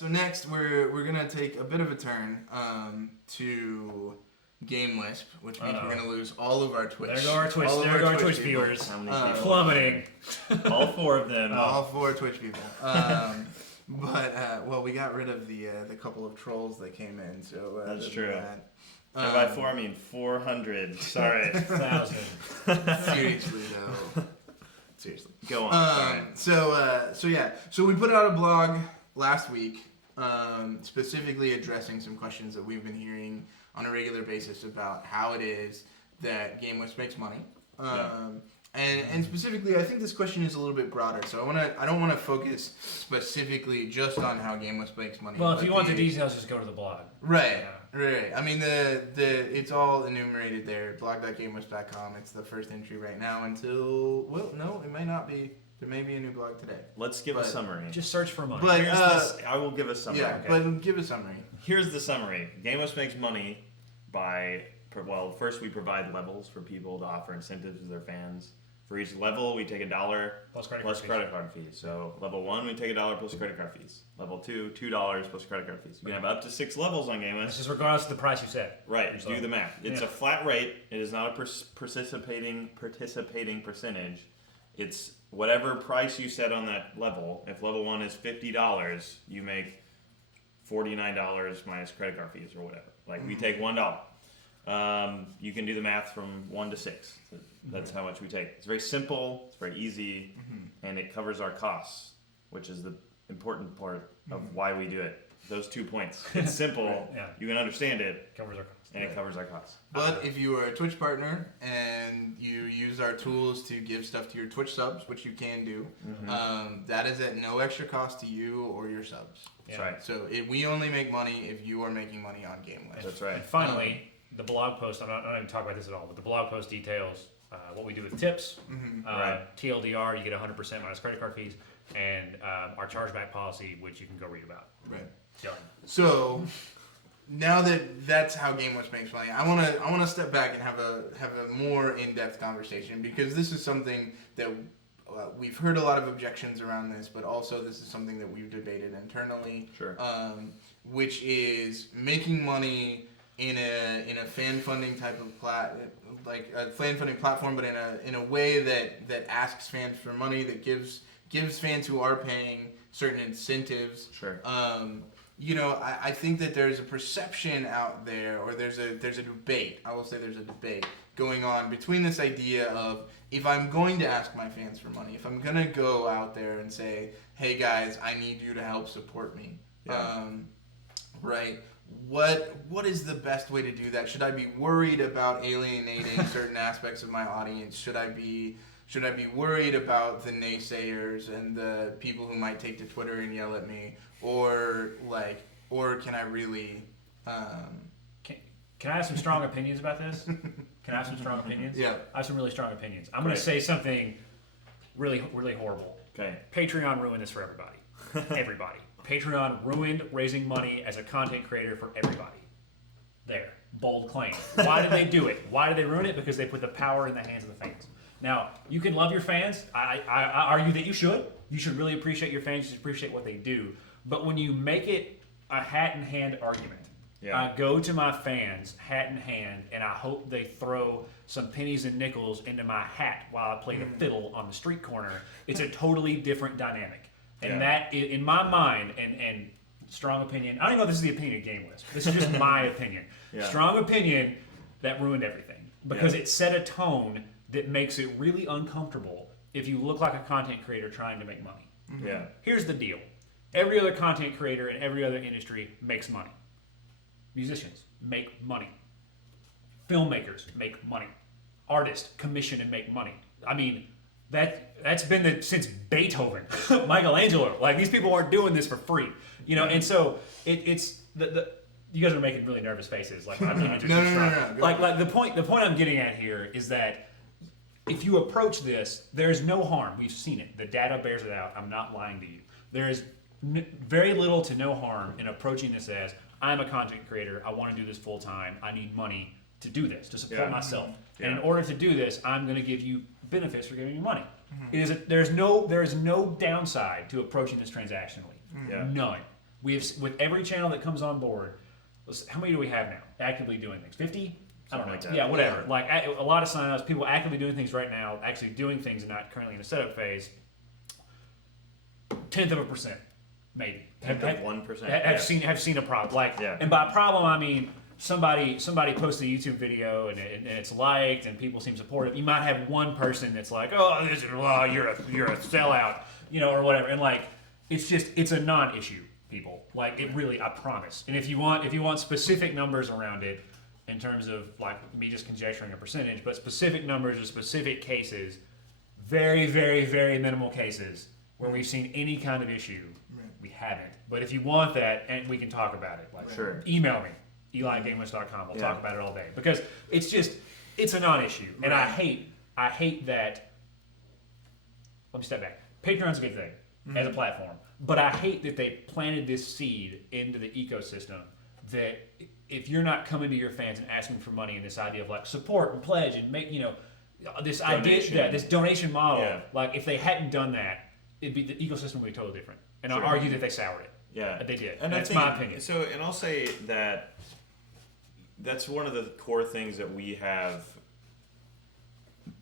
So next we're gonna take a bit of a turn to GameWisp, which means we're gonna lose all of our Twitch. There go our Twitch. There go our Twitch viewers. How many people? Plummeting. All 4 of them. All 4 Twitch people. But we got rid of the couple of trolls that came in. So That's true. That, and by 4 I mean 400. Sorry. 1,000. Seriously though. Seriously. Go on. So we put out a blog last week, specifically addressing some questions that we've been hearing on a regular basis about how it is that GameWisp makes money. And specifically, I think this question is a little bit broader. So I don't want to focus specifically just on how GameWisp makes money. Well, if you want the details, just go to the blog. Right. I mean, it's all enumerated there. Blog.gamewisp.com. It's the first entry right now until, well, no, it may not be. There may be a new blog today. Let's give a summary. Just search for money. But I will give a summary. Yeah, okay? but give a summary. Here's the summary. GameWisp makes money by, well, first we provide levels for people to offer incentives to their fans. For each level, we take $1 plus credit card fees. So level 1, we take $1 plus credit card fees. Level 2, $2 plus credit card fees. You can have up to 6 levels on GameWisp. This is regardless of the price you set. Right. Do the math. It's a flat rate. It is not a participating percentage. It's whatever price you set on that level. If level 1 is $50, you make $49 minus credit card fees or whatever. Like we take $1. You can do the math from 1 to 6. That's how much we take. It's very simple, it's very easy, and it covers our costs, which is the important part of why we do it. Those 2 points. It's simple, you can understand it, Covers our costs. and it covers our costs. But if you are a Twitch partner and you use our tools to give stuff to your Twitch subs, which you can do, that is at no extra cost to you or your subs. That's right. So we only make money if you are making money on GameWisp. That's right. And finally, the blog post, I'm not even talking about this at all, but the blog post details what we do with tips. TLDR, you get 100% minus credit card fees, and our chargeback policy, which you can go read about. Right. Done. So now that's how GameWisp makes money, I want to step back and have a more in-depth conversation, because this is something that we've heard a lot of objections around this, but also this is something that we've debated internally. Sure. Which is making money in a fan funding type of like a fan funding platform, but in a way that asks fans for money, that gives fans who are paying certain incentives. Sure. I think that there's a perception out there, or there's a debate. I will say there's a debate going on between this idea of, if I'm going to ask my fans for money, if I'm gonna go out there and say, hey guys, I need you to help support me, right? What is the best way to do that? Should I be worried about alienating certain aspects of my audience? Should I be worried about the naysayers and the people who might take to Twitter and yell at me, or can I really? Can I have some strong opinions about this? Can I have some strong opinions? Yeah. I have some really strong opinions. I'm going to say something really, really horrible. Okay. Patreon ruined this for everybody. Everybody. Patreon ruined raising money as a content creator for everybody. There. Bold claim. Why did they do it? Why did they ruin it? Because they put the power in the hands of the fans. Now, you can love your fans. I argue that you should. You should really appreciate your fans. You should appreciate what they do. But when you make it a hat-in-hand argument, I go to my fans, hat in hand, and I hope they throw some pennies and nickels into my hat while I play the fiddle on the street corner. It's a totally different dynamic. And that, in my mind, and strong opinion, I don't even know if this is the opinion of GameWisp. This is just my opinion. Strong opinion, that ruined everything. Because it set a tone that makes it really uncomfortable if you look like a content creator trying to make money. Here's the deal. Every other content creator in every other industry makes money. Musicians make money. Filmmakers make money. Artists commission and make money. I mean, that's been since Beethoven, Michelangelo. Like, these people aren't doing this for free, And so it's the you guys are making really nervous faces. Like, I'm no. Like the point I'm getting at here is that if you approach this, there's no harm. We've seen it. The data bears it out. I'm not lying to you. There is very little to no harm in approaching this as, I'm a content creator. I want to do this full time. I need money to do this, to support myself. And in order to do this, I'm going to give you benefits for giving you money. There is no downside to approaching this transactionally. None. with every channel that comes on board. How many do we have now actively doing things? 50? I don't know. Like that. Yeah, whatever. Like a lot of signups, people actively doing things right now, actually doing things and not currently in the setup phase. 0.1%, maybe. Have 1%. Have seen a problem. Like, yeah. And by problem I mean somebody posted a YouTube video and it's liked and people seem supportive. You might have one person that's like, oh, you're a sellout, or whatever. And like, it's a non-issue, people. Like, it really, I promise. And if you want specific numbers around it, in terms of like me just conjecturing a percentage, but specific numbers or specific cases, very, very, very minimal cases where we've seen any kind of issue. We haven't. But if you want that, and we can talk about it. Like, sure. Email me, eli@gamewisp.com. We'll talk about it all day because it's a non-issue, and I hate that. Let me step back. Patreon's a good thing as a platform, but I hate that they planted this seed into the ecosystem that if you're not coming to your fans and asking for money and this idea of like support and pledge and make this donation. idea that this donation model, like if they hadn't done that, the ecosystem would be totally different. And I'll argue that they soured it. Yeah, they did. And that's my opinion. So, and I'll say that that's one of the core things that we have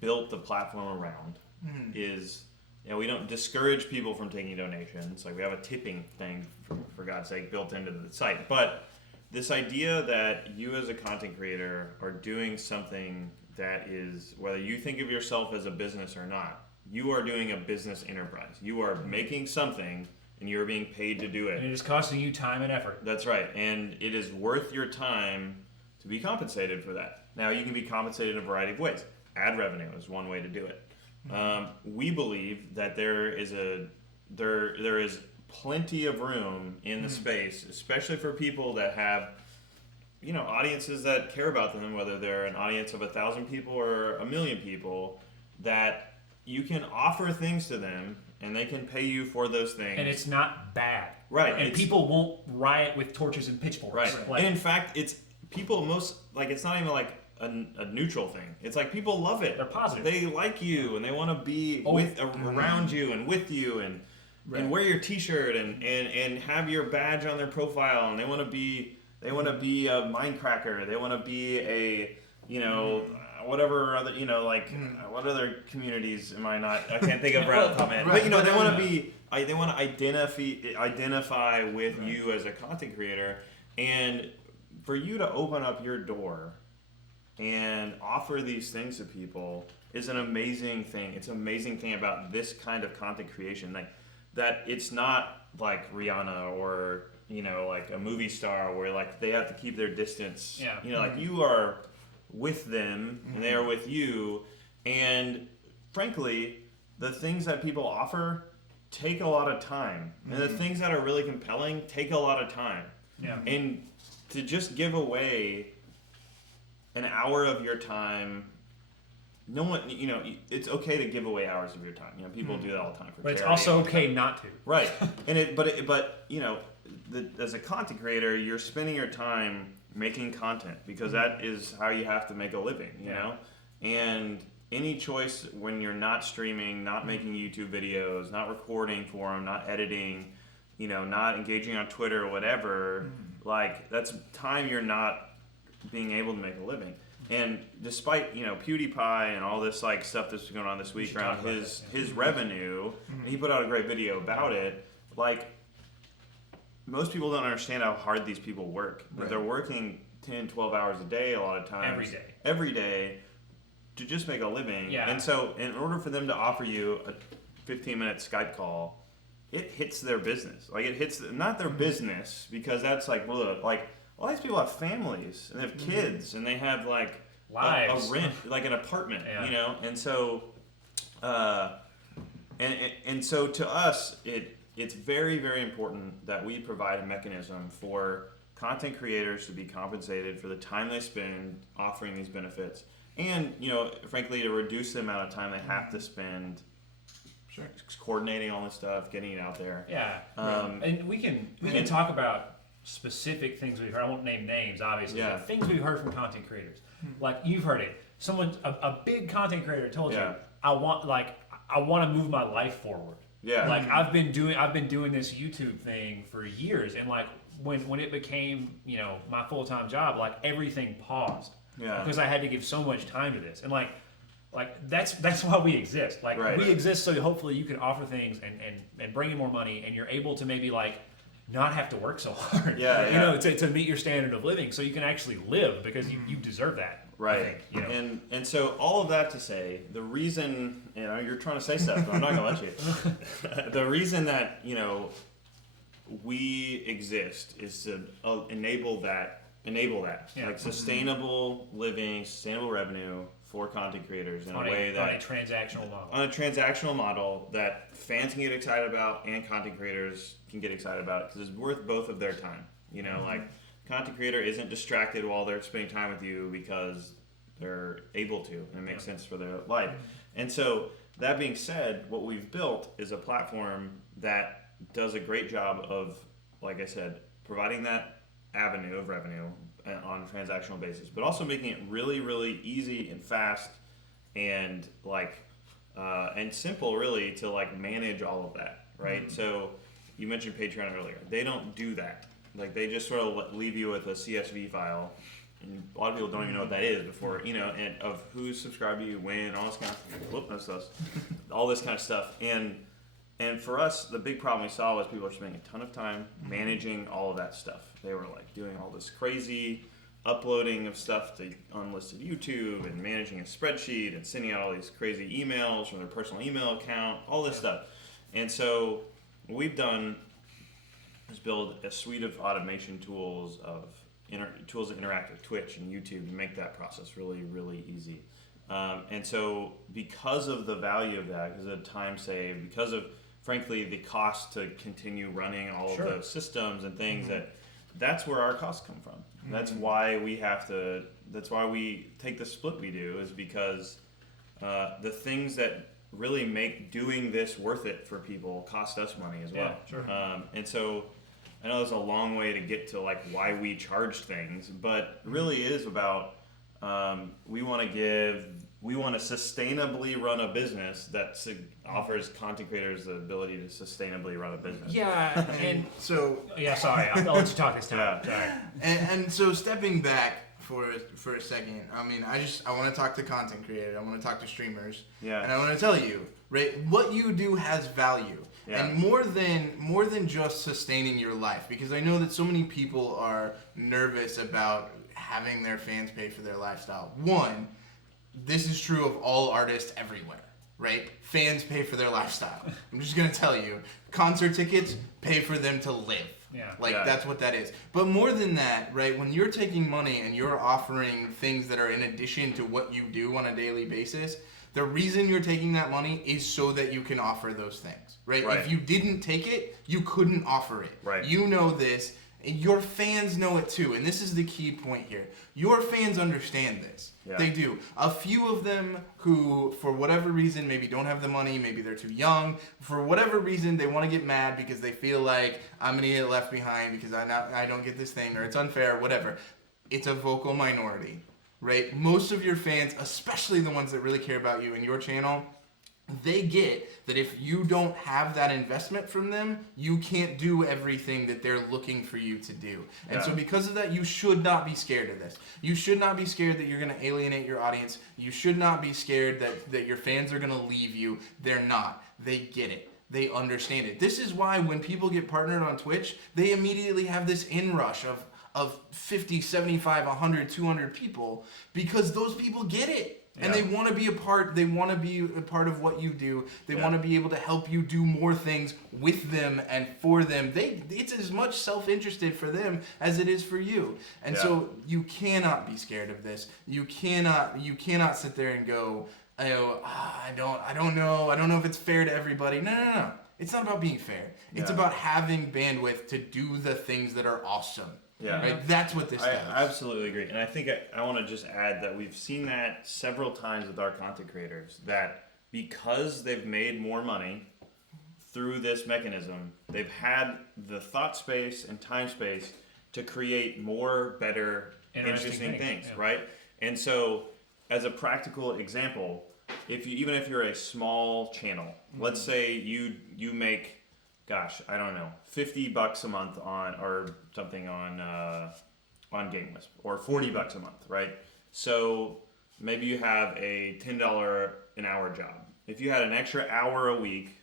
built the platform around is, we don't discourage people from taking donations. Like, we have a tipping thing, for God's sake, built into the site. But this idea that you as a content creator are doing something that is, whether you think of yourself as a business or not, you are doing a business enterprise. You are making something and you're being paid to do it. And it is costing you time and effort. That's right. And it is worth your time to be compensated for that. Now, you can be compensated in a variety of ways. Ad revenue is one way to do it. We believe that there is plenty of room in the space, especially for people that have, audiences that care about them, whether they're an audience of 1,000 people or 1,000,000 people, that you can offer things to them and they can pay you for those things. And it's not bad. Right. And people won't riot with torches and pitchforks. Right. Like, and in fact, it's people it's not even like a neutral thing. It's like people love it. They're positive. They like you and they want to be around you and with you and wear your T-shirt and have your badge on their profile, and they want to be a Mindcracker. They want to be a whatever other what other communities am I not? I can't think of right off the top of my head. But they want to be. They want to identify with you as a content creator, and for you to open up your door and offer these things to people is an amazing thing. It's an amazing thing about this kind of content creation, that it's not like Rihanna or like a movie star where like they have to keep their distance. Yeah. Like you are with them and they are with you, and frankly, the things that people offer take a lot of time, and the things that are really compelling take a lot of time. Yeah. And to just give away an hour of your time, no one, it's okay to give away hours of your time. People do that all the time for But it's charity. also okay not to. Right. As a content creator, you're spending your time making content because that is how you have to make a living, you know? And any choice when you're not streaming, not making YouTube videos, not recording for them, not editing, not engaging on Twitter or whatever, that's time you're not being able to make a living. And despite, PewDiePie and all this stuff that's going on this week around his revenue, and he put out a great video about it, most people don't understand how hard these people work. Right. They're working 10, 12 hours a day a lot of times. Every day to just make a living. Yeah. And so in order for them to offer you a 15-minute Skype call, it hits their business. It hits not their business, because that's a lot of these people have families and they have kids and they have lives, a rent, an apartment, and so and so to us it's very, very important that we provide a mechanism for content creators to be compensated for the time they spend offering these benefits, and frankly to reduce the amount of time they have to spend coordinating all this stuff, getting it out there. And we can talk about specific things we've heard. I won't name names, obviously. But things we've heard from content creators. Like, you've heard it. A big content creator told you, I want to move my life forward. Yeah. Like I've been doing this YouTube thing for years, and like when it became my full-time job, like everything paused. Yeah. Because I had to give so much time to this, and like that's why we exist. Like we exist so hopefully you can offer things and bring in more money, and you're able to maybe like not have to work so hard. To meet your standard of living, so you can actually live because you deserve that. Right. I think, And so all of that to say, the reason you're trying to say stuff, but I'm not gonna let you. The reason that we exist is to enable that, like sustainable living, sustainable revenue for content creators in a way that on a transactional model. On a transactional model that fans can get excited about and content creators can get excited about because it's worth both of their time. Like content creator isn't distracted while they're spending time with you because they're able to and it makes sense for their life. And so that being said, what we've built is a platform that does a great job of, like I said, providing that avenue of revenue on a transactional basis, but also making it really, really easy and fast and and simple really to like manage all of that, right? So you mentioned Patreon earlier. They don't do that. Like they just sort of leave you with a CSV file, and a lot of people don't even know what that is before, and of who's subscribed to you, when, all this kind of all this kind of stuff. And for us, the big problem we saw was people were spending a ton of time managing all of that stuff. They were like doing all this crazy uploading of stuff to unlisted YouTube and managing a spreadsheet and sending out all these crazy emails from their personal email account, all this stuff. And so what we've done is build a suite of automation tools tools that interact with Twitch and YouTube to make that process really, really easy. And so because of the value of that, because of the time saved, because of, frankly, the cost to continue running all of those systems and things, that's where our costs come from. That's why that's why we take the split we do, is because the things that really make doing this worth it for people cost us money as well. And so I know there's a long way to get to like why we charge things, but really is about we want to sustainably run a business that offers content creators the ability to sustainably run a business. Yeah, and so sorry, I'll let you talk this time. Sorry. And so stepping back for a second, I mean, I want to talk to content creators, I want to talk to streamers, and I want to tell you, right, what you do has value. And more than just sustaining your life, because I know that so many people are nervous about having their fans pay for their lifestyle. One, this is true of all artists everywhere, right? Fans pay for their lifestyle. I'm just going to tell you, concert tickets pay for them to live. That's what that is. But more than that, right, when you're taking money and you're offering things that are in addition to what you do on a daily basis, the reason you're taking that money is so that you can offer those things, right? If you didn't take it, you couldn't offer it. Right. You know this. Your fans know it too, and this is the key point here. Your fans understand this. They do. A few of them who, for whatever reason, maybe don't have the money, maybe they're too young, for whatever reason, they want to get mad because they feel like I'm going to get left behind because I don't get this thing, or it's unfair, whatever. It's a vocal minority, right? Most of your fans, especially the ones that really care about you and your channel, they get that if you don't have that investment from them, you can't do everything that they're looking for you to do. And so because of that, you should not be scared of this. You should not be scared that you're going to alienate your audience. You should not be scared that your fans are going to leave you. They're not. They get it. They understand it. This is why when people get partnered on Twitch, they immediately have this inrush of 50, 75, 100, 200 people, because those people get it. And they want to be a part. They want to be a part of what you do. They want to be able to help you do more things with them and for them. It's as much self-interested for them as it is for you. And so you cannot be scared of this. You cannot sit there and go, I don't know if it's fair to everybody. No. It's not about being fair. It's about having bandwidth to do the things that are awesome. Right? That's what this does. I absolutely agree. And I think I want to just add that we've seen that several times with our content creators, that because they've made more money through this mechanism, they've had the thought space and time space to create more, better, interesting things, right? And so as a practical example, even if you're a small channel, let's say you make, gosh, I don't know, $50 a month or something on GameWisp, or $40 a month, right? So maybe you have a $10 an hour job. If you had an extra hour a week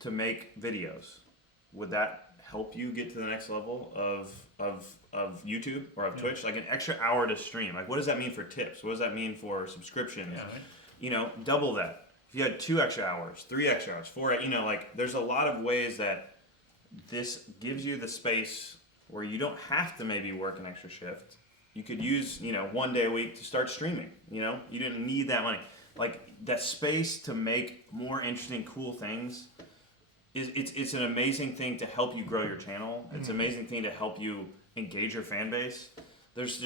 to make videos, would that help you get to the next level of YouTube or of Twitch? Like an extra hour to stream. Like, what does that mean for tips? What does that mean for subscriptions? Yeah, right. Double that. If you had 2 extra hours, 3 extra hours, 4, like there's a lot of ways that this gives you the space where you don't have to maybe work an extra shift. You could use, 1 day a week to start streaming. You didn't need that money. Like, that space to make more interesting, cool things it's an amazing thing to help you grow your channel. It's an amazing thing to help you engage your fan base. There's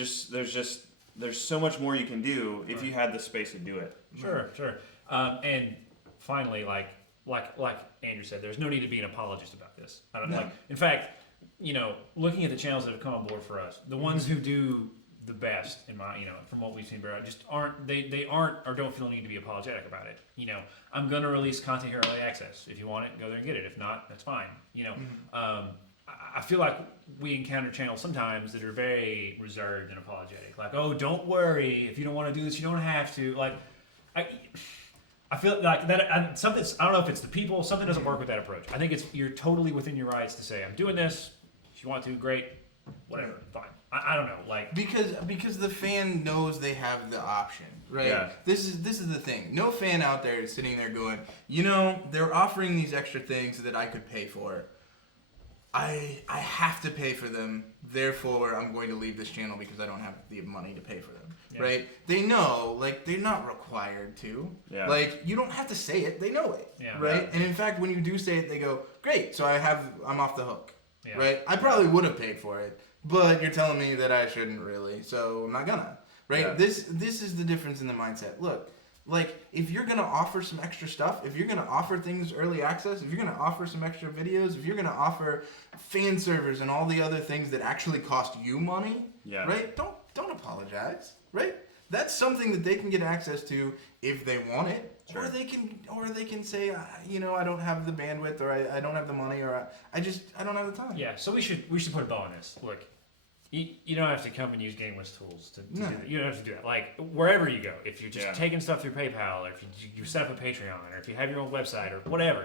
so much more you can do if you had the space to do it. Sure. And finally, like Andrew said, there's no need to be an apologist about this. I don't like. In fact, looking at the channels that have come on board for us, the ones who do the best, in my, from what we've seen, just aren't they aren't or don't feel the need to be apologetic about it. I'm gonna release content here early access. If you want it, go there and get it. If not, that's fine. I feel like we encounter channels sometimes that are very reserved and apologetic. Like, oh, don't worry, if you don't want to do this, you don't have to. Like, I feel like that I don't know if it's the people. Something doesn't work with that approach. I think you're totally within your rights to say, I'm doing this. If you want to, great. Whatever, fine. I don't know, like because the fan knows they have the option, right? Yeah. This is the thing. No fan out there is sitting there going, they're offering these extra things that I could pay for. I have to pay for them, therefore I'm going to leave this channel because I don't have the money to pay for them. Yeah. Right? They know, like, they're not required to. Yeah. Like, you don't have to say it, they know it. Yeah. Right? Yeah. And in fact, when you do say it, they go, great, so I'm off the hook. Yeah. Right? I probably would have paid for it, but you're telling me that I shouldn't really, so I'm not gonna. Right? Yeah. This is the difference in the mindset. Look, like, if you're gonna offer some extra stuff, if you're gonna offer things early access, if you're gonna offer some extra videos, if you're gonna offer fan servers and all the other things that actually cost you money, right? Don't apologize, right? That's something that they can get access to if they want it, sure. or they can say, I don't have the bandwidth, or I don't have the money, or I don't have the time. Yeah, so we should put a bow on this. Look, you don't have to come and use GameWisp tools to do that. You don't have to do that. Like, wherever you go, if you're just taking stuff through PayPal, or if you set up a Patreon, or if you have your own website, or whatever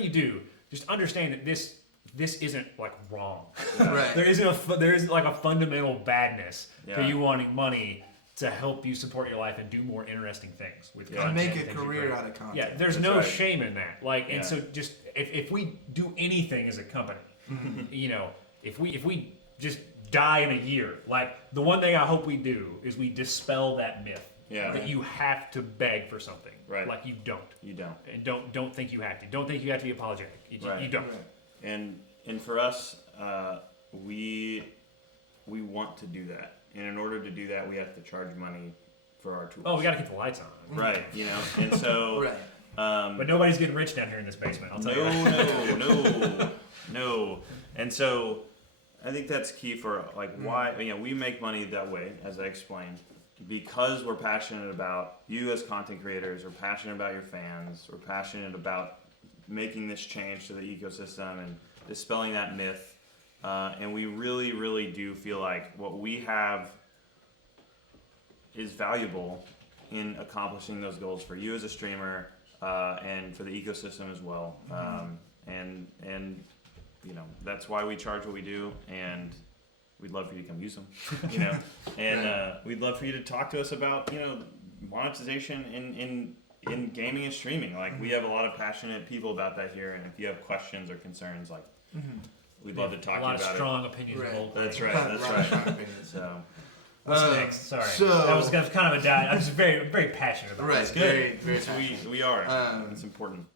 you do, just understand that this isn't like wrong. Right. There is like a fundamental badness to you wanting money to help you support your life and do more interesting things with content. And make a career out of content. Yeah, there's shame in that. Like, and so just if we do anything as a company, if we just die in a year, like, the one thing I hope we do is we dispel that myth that you have to beg for something. Right. Like, you don't. You don't. And don't think you have to. Don't think you have to be apologetic. You don't. Right. And for us, we want to do that. And in order to do that, we have to charge money for our tools. Oh, we got to keep the lights on. Right, and so... right. But nobody's getting rich down here in this basement, I'll tell you. No. And so, I think that's key for, like, why... we make money that way, as I explained, because we're passionate about you as content creators, we're passionate about your fans, we're passionate about making this change to the ecosystem and dispelling that myth. And we really, really do feel like what we have is valuable in accomplishing those goals for you as a streamer, and for the ecosystem as well. And that's why we charge what we do, and we'd love for you to come use them. And we'd love for you to talk to us about monetization in gaming and streaming. Like, we have a lot of passionate people about that here, and if you have questions or concerns, like. We'd love to talk to you about it. A lot of strong opinions. Right. That's right. Strong opinions. So, what's next? Sorry, that was kind of a dive. I was very, very passionate about it. Right. It's good. Very, very we are. It's important.